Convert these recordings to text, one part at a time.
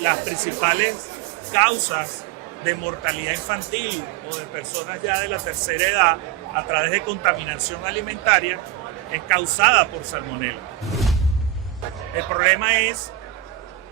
las principales causas de mortalidad infantil o de personas ya de la tercera edad a través de contaminación alimentaria es causada por salmonela. El problema es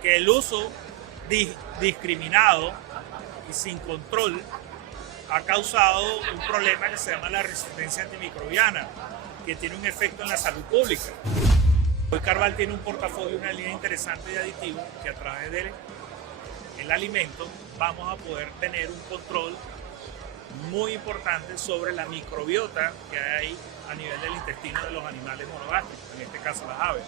que el uso discriminado y sin control ha causado un problema que se llama la resistencia antimicrobiana, que tiene un efecto en la salud pública. Hoy Carval tiene un portafolio, una línea interesante de aditivos que a través del alimento vamos a poder tener un control muy importante sobre la microbiota que hay a nivel del intestino de los animales monogástricos, en este caso las aves.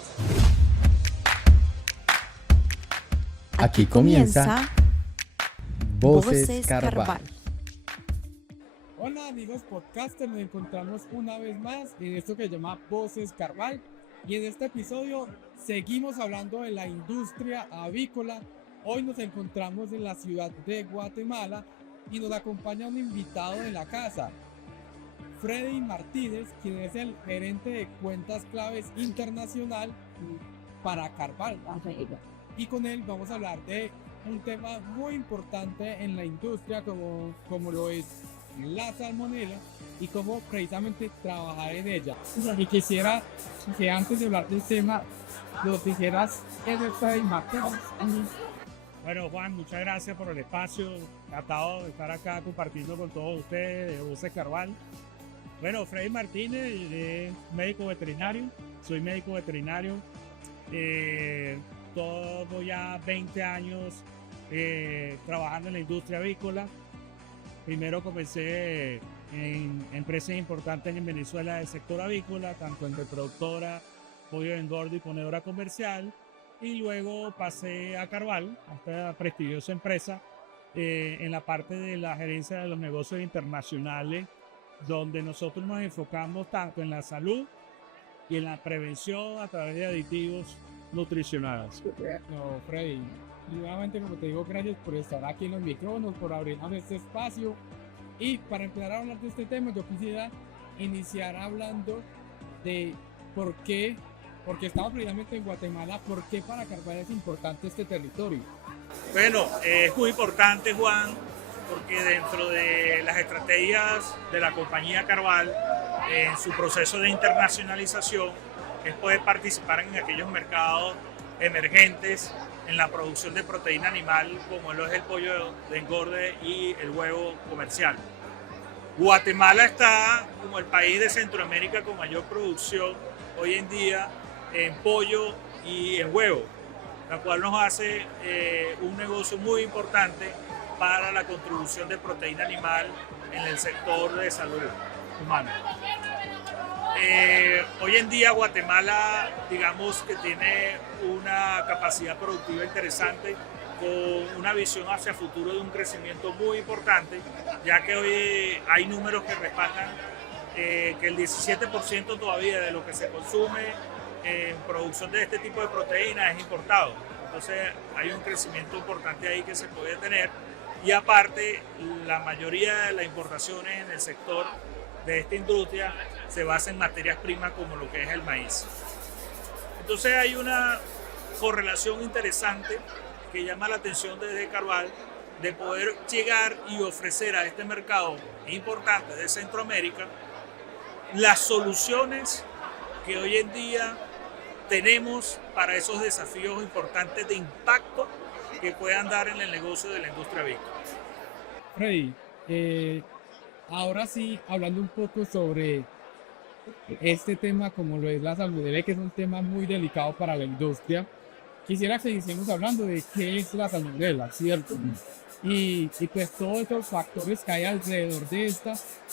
Aquí comienza Voces Carval. Hola amigos podcasters, nos encontramos una vez más en esto que se llama Voces Carval y en este episodio seguimos hablando de la industria avícola. Hoy nos encontramos en la ciudad de Guatemala y nos acompaña un invitado de la casa, Freddy Martínez, quien es el gerente de cuentas claves internacional para Carval. Y con él vamos a hablar de un tema muy importante en la industria como lo es la salmonela y cómo precisamente trabajar en ella. Y quisiera que antes de hablar del tema lo dijeras en esta imagen. Bueno, Juan, muchas gracias por el espacio. Encantado de estar acá compartiendo con todos ustedes de Voces Carval. Bueno, Freddy Martínez, médico veterinario. Soy médico veterinario. Todo ya 20 años trabajando en la industria avícola. Primero comencé en empresas importantes en Venezuela del sector avícola, tanto en reproductora, pollo de engorde y ponedora comercial. Y luego pasé a Carval, a esta prestigiosa empresa, en la parte de la gerencia de los negocios internacionales, donde nosotros nos enfocamos tanto en la salud y en la prevención a través de aditivos nutricionales. No, Freddy, nuevamente como te digo, gracias por estar aquí en los micrófonos, por abrirnos este espacio. Y para empezar a hablar de este tema, yo quisiera iniciar hablando de porque estamos precisamente en Guatemala, ¿por qué para Carval es importante este territorio? Bueno, es muy importante, Juan, porque dentro de las estrategias de la compañía Carval, en su proceso de internacionalización, es poder participar en aquellos mercados emergentes en la producción de proteína animal, como lo es el pollo de engorde y el huevo comercial. Guatemala está como el país de Centroamérica con mayor producción hoy en día en pollo y en huevo, la cual nos hace un negocio muy importante para la contribución de proteína animal en el sector de salud humana. Hoy en día Guatemala, digamos que tiene una capacidad productiva interesante con una visión hacia el futuro de un crecimiento muy importante, ya que hoy hay números que respaldan que el 17% todavía de lo que se consume en producción de este tipo de proteínas es importado. Entonces hay un crecimiento importante ahí que se puede tener y aparte la mayoría de las importaciones en el sector de esta industria se basa en materias primas como lo que es el maíz. Entonces hay una correlación interesante que llama la atención desde Carval de poder llegar y ofrecer a este mercado importante de Centroamérica las soluciones que hoy en día tenemos para esos desafíos importantes de impacto que puedan dar en el negocio de la industria avícola. Freddy, ahora sí, hablando un poco sobre este tema como lo es la salmonela, que es un tema muy delicado para la industria, quisiera que sigamos hablando de qué es la salmonela, ¿cierto? Y pues todos esos factores que hay alrededor de esta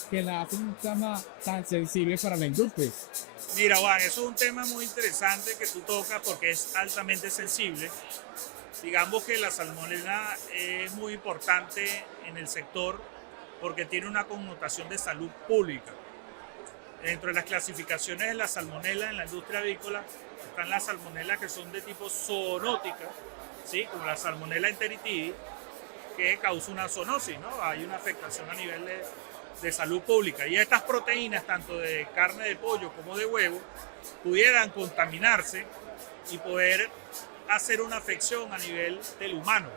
que la hacen un tema tan sensible para la industria. Mira, Juan, eso es un tema muy interesante que tú tocas porque es altamente sensible. Digamos que la salmonela es muy importante en el sector porque tiene una connotación de salud pública. Dentro de las clasificaciones de la salmonela en la industria avícola están las salmonelas que son de tipo zoonótica, ¿sí? Como la salmonela enteritidis, que causa una zoonosis, ¿no? Hay una afectación a nivel de salud pública. Y estas proteínas, tanto de carne de pollo como de huevo, pudieran contaminarse y poder hacer una afección a nivel del humano.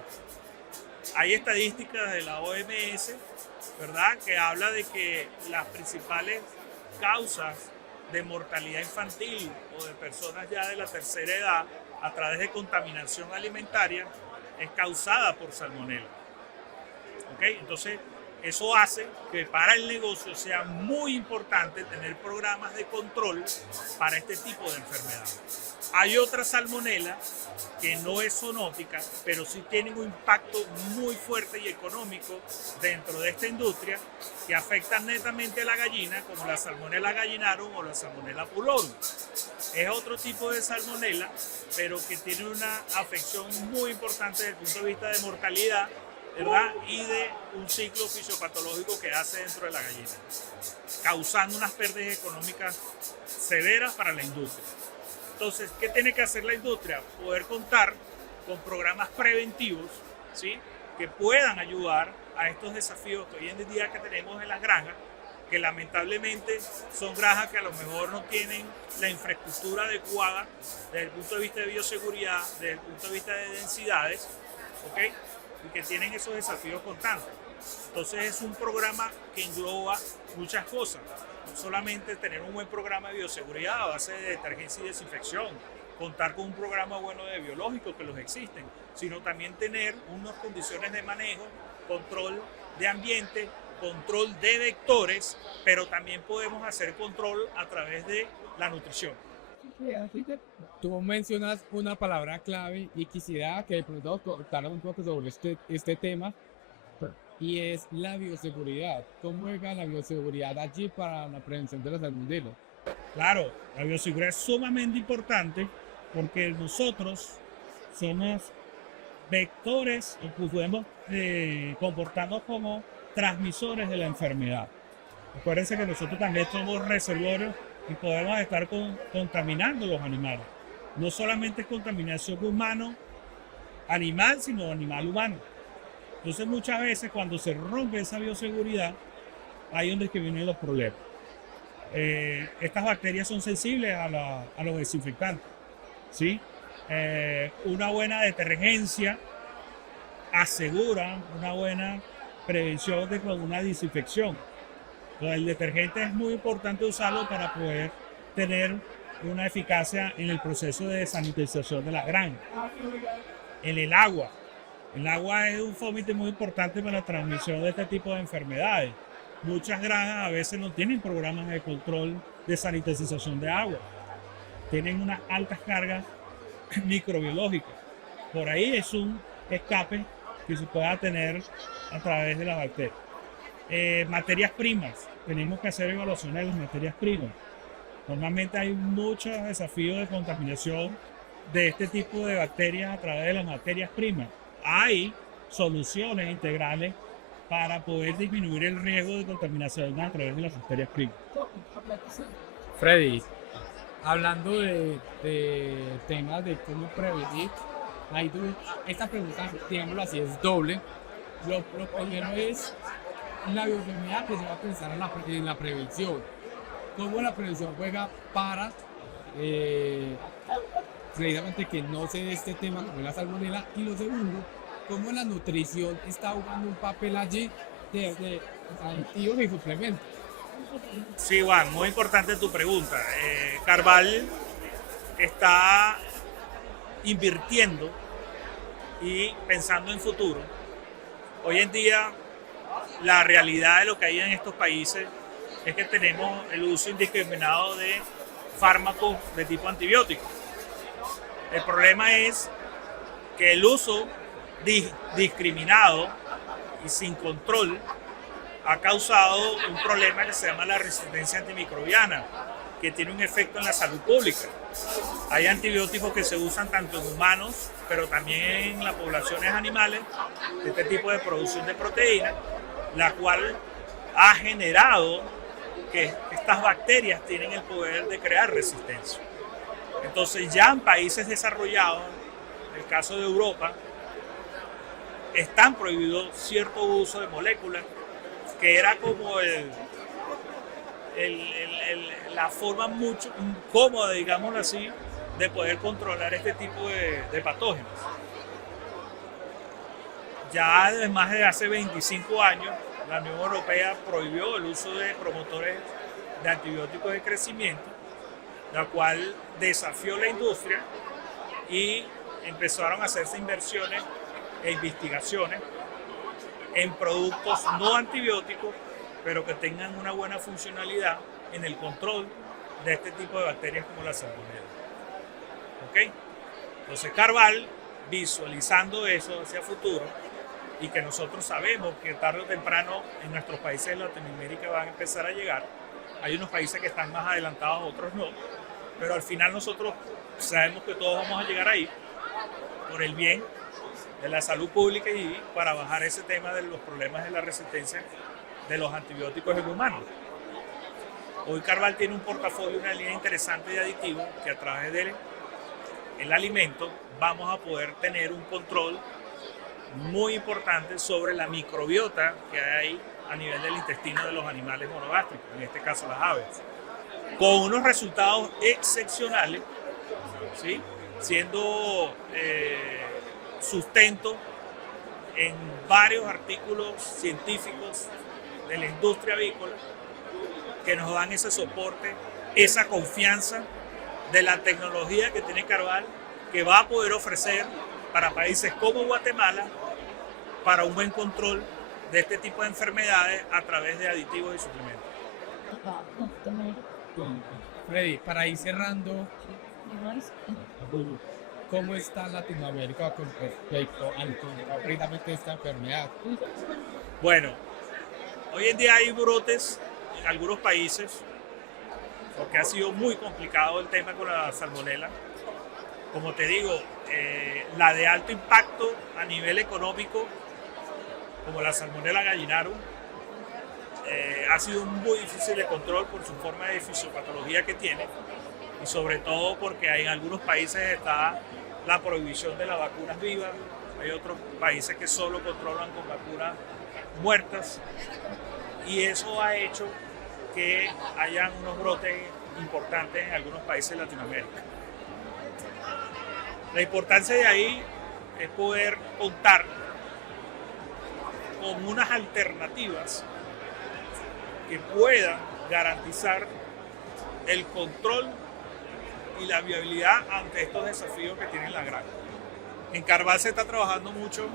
Hay estadísticas de la OMS, ¿verdad?, que habla de que las principales causas de mortalidad infantil o de personas ya de la tercera edad a través de contaminación alimentaria es causada por salmonela. ¿Okay? Entonces, eso hace que para el negocio sea muy importante tener programas de control para este tipo de enfermedades. Hay otra salmonela que no es zoonótica, pero sí tienen un impacto muy fuerte y económico dentro de esta industria que afecta netamente a la gallina, como la Salmonella gallinarum o la Salmonella pulorum. Es otro tipo de salmonela, pero que tiene una afección muy importante desde el punto de vista de mortalidad, ¿verdad?, y de un ciclo fisiopatológico que hace dentro de la gallina, causando unas pérdidas económicas severas para la industria. Entonces, ¿qué tiene que hacer la industria? Poder contar con programas preventivos, ¿sí?, que puedan ayudar a estos desafíos que hoy en día que tenemos en las granjas, que lamentablemente son granjas que a lo mejor no tienen la infraestructura adecuada desde el punto de vista de bioseguridad, desde el punto de vista de densidades, ¿ok?, y que tienen esos desafíos constantes. Entonces es un programa que engloba muchas cosas, no solamente tener un buen programa de bioseguridad a base de detergencia y desinfección, contar con un programa bueno de biológicos que los existen, sino también tener unas condiciones de manejo, control de ambiente, control de vectores, pero también podemos hacer control a través de la nutrición. Tú mencionas una palabra clave y quisiera que de pronto contaras un poco sobre este tema, y es la bioseguridad. ¿Cómo juega la bioseguridad allí para la prevención de la salmonela? Claro, la bioseguridad es sumamente importante porque nosotros somos vectores o podemos comportarnos como transmisores de la enfermedad. Acuérdense que nosotros también somos reservorios y podemos estar contaminando los animales. No solamente es contaminación humano-animal, sino animal-humano. Entonces muchas veces cuando se rompe esa bioseguridad, ahí es donde vienen los problemas. Estas bacterias son sensibles a los desinfectantes, ¿sí? Una buena detergencia asegura una buena prevención de una desinfección. Entonces, el detergente es muy importante usarlo para poder tener una eficacia en el proceso de sanitización de la granja. En el agua es un fómite muy importante para la transmisión de este tipo de enfermedades. Muchas granjas a veces no tienen programas de control de sanitización de agua. Tienen unas altas cargas microbiológicas. Por ahí es un escape que se pueda tener a través de las bacterias. Materias primas. Tenemos que hacer evaluaciones de las materias primas. Normalmente hay muchos desafíos de contaminación de este tipo de bacterias a través de las materias primas. Hay soluciones integrales para poder disminuir el riesgo de contaminación a través de las materias primas. Freddy, hablando de temas de cómo prevenir, esta pregunta, digámoslo así, es doble. Lo primero es la bioseguridad, que se va a pensar en la prevención. ¿Cómo la prevención juega para precisamente que no se dé este tema como la salmonela? Y lo segundo, ¿cómo la nutrición está jugando un papel allí de aditivos y suplementos? Sí, Juan, muy importante tu pregunta. Carval está invirtiendo y pensando en futuro. Hoy en día, la realidad de lo que hay en estos países es que tenemos el uso indiscriminado de fármacos de tipo antibiótico. El problema es que el uso discriminado y sin control ha causado un problema que se llama la resistencia antimicrobiana, que tiene un efecto en la salud pública. Hay antibióticos que se usan tanto en humanos, pero también en las poblaciones animales, de este tipo de producción de proteínas, la cual ha generado que estas bacterias tienen el poder de crear resistencia. Entonces ya en países desarrollados, en el caso de Europa, están prohibidos cierto uso de moléculas, que era como la forma mucho cómoda, digámoslo así, de poder controlar este tipo de patógenos. Ya además de hace 25 años, la Unión Europea prohibió el uso de promotores de antibióticos de crecimiento, la cual desafió la industria y empezaron a hacerse inversiones e investigaciones en productos no antibióticos, pero que tengan una buena funcionalidad en el control de este tipo de bacterias como la salmonela. ¿Ok? Entonces Carval, visualizando eso hacia futuro, y que nosotros sabemos que tarde o temprano en nuestros países de Latinoamérica van a empezar a llegar. Hay unos países que están más adelantados, otros no, pero al final nosotros sabemos que todos vamos a llegar ahí por el bien de la salud pública y para bajar ese tema de los problemas de la resistencia de los antibióticos en humanos. Hoy Carval tiene un portafolio, una línea interesante de aditivos que a través del alimento vamos a poder tener un control muy importante sobre la microbiota que hay a nivel del intestino de los animales monogástricos, en este caso las aves, con unos resultados excepcionales, ¿sí? Siendo sustento en varios artículos científicos de la industria avícola que nos dan ese soporte, esa confianza de la tecnología que tiene Carval, que va a poder ofrecer para países como Guatemala para un buen control de este tipo de enfermedades a través de aditivos y suplementos. Freddy, para ir cerrando, ¿cómo está Latinoamérica con respecto a precisamente esta enfermedad? Bueno, hoy en día hay brotes en algunos países porque ha sido muy complicado el tema con la salmonela. Como te digo, la de alto impacto a nivel económico, como la salmonella gallinarum, ha sido muy difícil de control por su forma de fisiopatología que tiene y sobre todo porque en algunos países está la prohibición de las vacunas vivas, hay otros países que solo controlan con vacunas muertas y eso ha hecho que hayan unos brotes importantes en algunos países de Latinoamérica. La importancia de ahí es poder contar con unas alternativas que puedan garantizar el control y la viabilidad ante estos desafíos que tiene la granja. En Carval se está trabajando mucho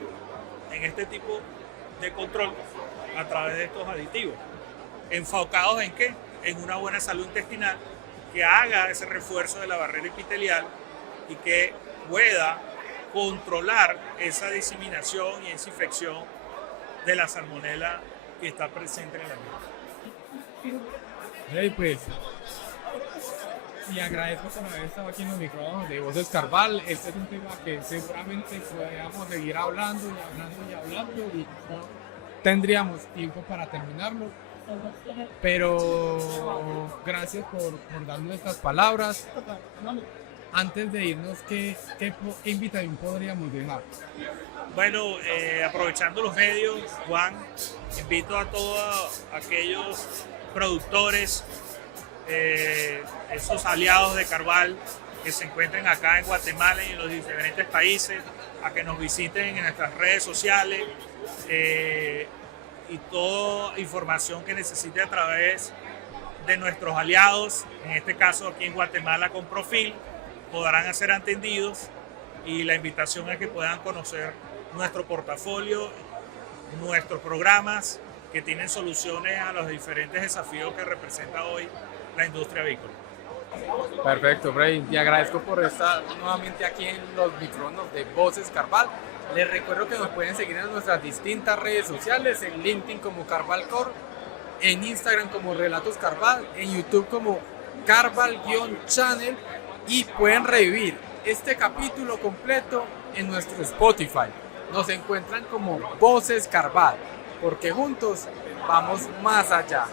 en este tipo de control a través de estos aditivos. ¿Enfocados en qué? En una buena salud intestinal que haga ese refuerzo de la barrera epitelial y que pueda controlar esa diseminación y esa infección de la salmonela que está presente en el ambiente. Hey, pues, y agradezco por haber estado aquí en los micrófonos de Voces Carval. Este es un tema que seguramente podríamos seguir hablando y no tendríamos tiempo para terminarlo. Pero gracias por darnos estas palabras. Antes de irnos, ¿qué invitación podríamos dejar? Bueno, aprovechando los medios, Juan, invito a todos aquellos productores, esos aliados de Carval que se encuentren acá en Guatemala y en los diferentes países, a que nos visiten en nuestras redes sociales y toda información que necesite a través de nuestros aliados, en este caso aquí en Guatemala con Profil, podrán ser atendidos y la invitación es que puedan conocer nuestro portafolio, nuestros programas que tienen soluciones a los diferentes desafíos que representa hoy la industria avícola. Perfecto, Freddy. Te agradezco por estar nuevamente aquí en los micrófonos de Voces Carval. Les recuerdo que nos pueden seguir en nuestras distintas redes sociales, en LinkedIn como Carval Corp, en Instagram como Relatos Carval, en YouTube como Carval-Channel y pueden revivir este capítulo completo en nuestro Spotify. Nos encuentran como Voces Carval, porque juntos vamos más allá.